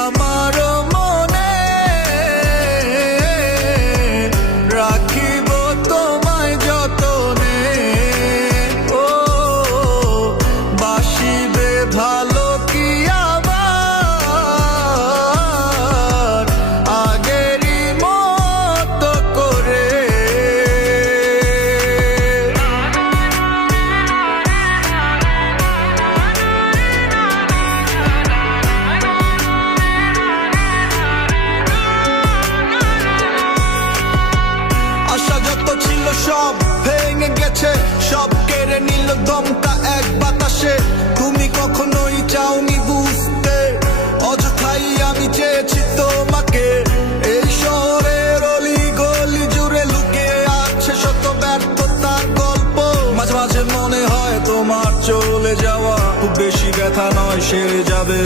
আমার মনে রাখিব তোমায় যতনে। ও বাসিবে ভালো কি আবার আগেরই মতো করে। আশা যত ছিল সব ভেঙে গেছে, সব কেড়ে নিল দমটা এক বাতাসে। তুমি কখনোই চাওনি বুঝতে, অযথাই আমি চেয়েছি তোমাকে। এই শহরের অলি গলি জুড়ে লুকিয়ে আছে শত ব্যর্থতার গল্প। মাঝে মাঝে মনে হয় তোমার চলে যাওয়া খুব বেশি ব্যথা নয়, সেরে যাবে